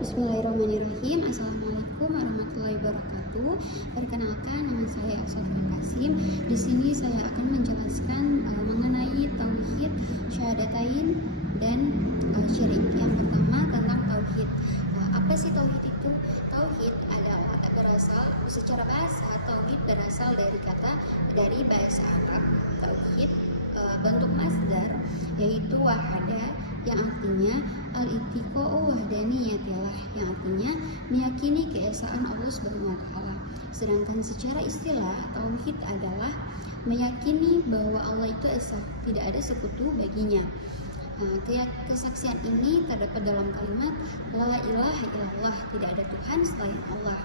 Bismillahirrahmanirrahim. Assalamualaikum warahmatullahi wabarakatuh. Perkenalkan, nama saya Sofia Kasim. Di sini saya akan menjelaskan mengenai tauhid, syahadatain, dan syirik. Yang pertama tentang tauhid. Apa sih tauhid itu? Tauhid adalah secara bahasa, tauhid berasal dari bahasa Arab. Tauhid bentuk masdar yaitu wahada, yang artinya al-ittiqa'u wahdaniyatillah, yang artinya meyakini keesaan Allah Subhanahu wa taala. Sedangkan secara istilah, tauhid adalah meyakini bahwa Allah itu esa, tidak ada sekutu baginya. Kesaksian ini terdapat dalam kalimat la ilaha illallah, tidak ada Tuhan selain Allah.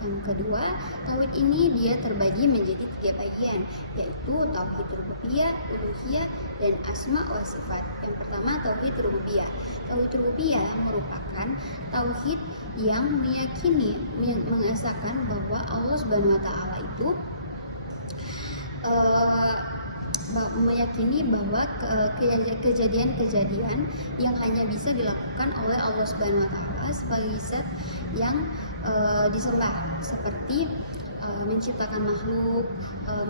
Yang kedua, tauhid ini dia terbagi menjadi 3 bagian, yaitu tauhid rububiyah, uluhiyah, dan asma wa sifat. Yang pertama, tauhid rububiyah. Tauhid rububiyah merupakan tauhid yang mengesahkan bahwa Allah Subhanahu wa taala itu meyakini bahwa kejadian-kejadian yang hanya bisa dilakukan oleh Allah Subhanahu wa taala sebagai zat yang disembah, seperti menciptakan makhluk,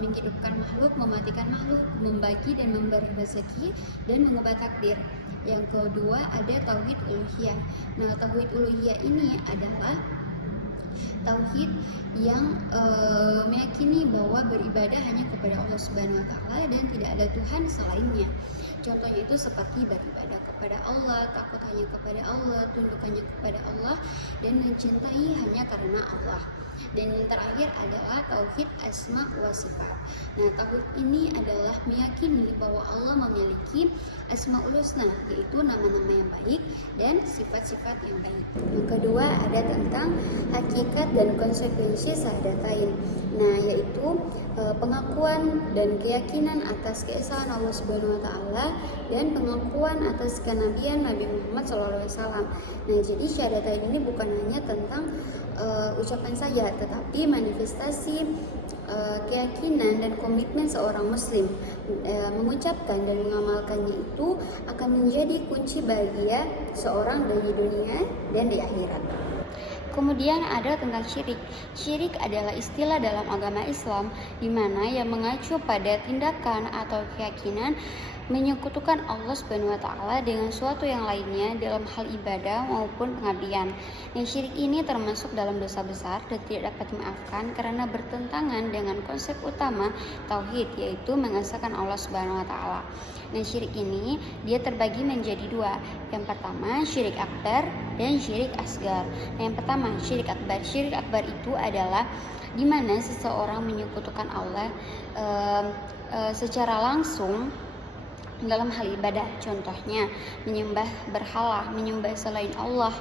menghidupkan makhluk, mematikan makhluk, membagi dan memberi rezeki, dan mengubah takdir. Yang kedua ada tauhid uluhiyah. Nah, tauhid uluhiyah ini adalah tauhid yang meyakini bahwa beribadah hanya kepada Allah Subhanahu wa taala dan tidak ada Tuhan selainnya. Contohnya itu seperti beribadah kepada Allah, takut hanya kepada Allah, tunduk hanya kepada Allah, dan mencintai hanya karena Allah. Dan yang terakhir adalah tauhid asma wa sifat. Nah, tauhid ini adalah meyakini bahwa Allah memiliki asmaul husna, yaitu nama-nama yang baik dan sifat-sifat yang baik. Yang kedua ada tentang hakikat dan konsekuensi syahadatain. Nah, yaitu pengakuan dan keyakinan atas keesaan Allah Subhanahu wa taala dan pengakuan atas kenabian Nabi Muhammad SAW. Nah, jadi syahadatain ini bukan hanya tentang ucapan saja, tetapi manifestasi keyakinan dan komitmen seorang muslim. Mengucapkan dan mengamalkannya itu akan menjadi kunci bahagia seorang di dunia dan di akhirat. Kemudian ada tentang syirik. Syirik adalah istilah dalam agama Islam di mana yang mengacu pada tindakan atau keyakinan menyekutukan Allah Subhanahu wa taala dengan suatu yang lainnya dalam hal ibadah maupun pengabdian. Nah, syirik ini termasuk dalam dosa besar dan tidak dapat dimaafkan karena bertentangan dengan konsep utama tauhid, yaitu mengesahkan Allah Subhanahu wa taala. Nah, syirik ini dia terbagi menjadi 2. Yang pertama, syirik akbar dan syirik asgar. Nah, yang pertama, syirik akbar. Syirik akbar itu adalah di mana seseorang menyekutukan Allah secara langsung dalam hal ibadah. Contohnya menyembah berhala, menyembah selain Allah,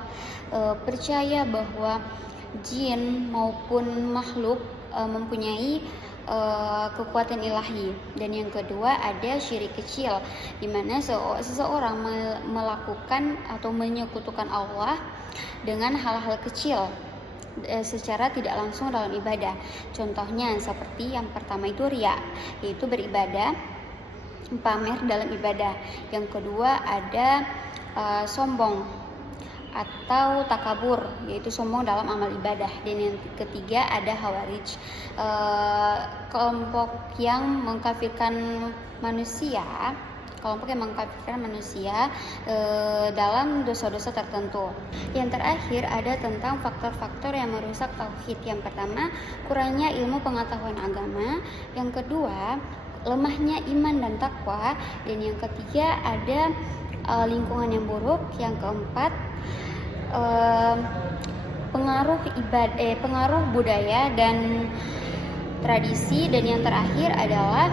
percaya bahwa jin maupun makhluk mempunyai kekuatan ilahi. Dan yang kedua ada syirik kecil, di mana seseorang melakukan atau menyekutukan Allah dengan hal-hal kecil secara tidak langsung dalam ibadah. Contohnya seperti yang pertama itu riya, yaitu beribadah pamer dalam ibadah. Yang kedua ada sombong atau takabur, yaitu sombong dalam amal ibadah. Dan yang ketiga ada khawarij, kelompok yang mengkafirkan manusia dalam dosa-dosa tertentu. Yang terakhir ada tentang faktor-faktor yang merusak tauhid. Yang pertama, kurangnya ilmu pengetahuan agama. Yang kedua, lemahnya iman dan takwa. Dan yang ketiga ada lingkungan yang buruk. Yang keempat, pengaruh budaya dan tradisi. Dan yang terakhir adalah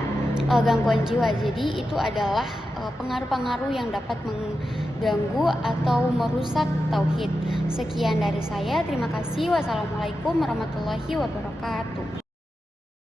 gangguan jiwa. Jadi itu adalah pengaruh-pengaruh yang dapat mengganggu atau merusak tauhid. Sekian dari saya, terima kasih. Wassalamualaikum warahmatullahi wabarakatuh.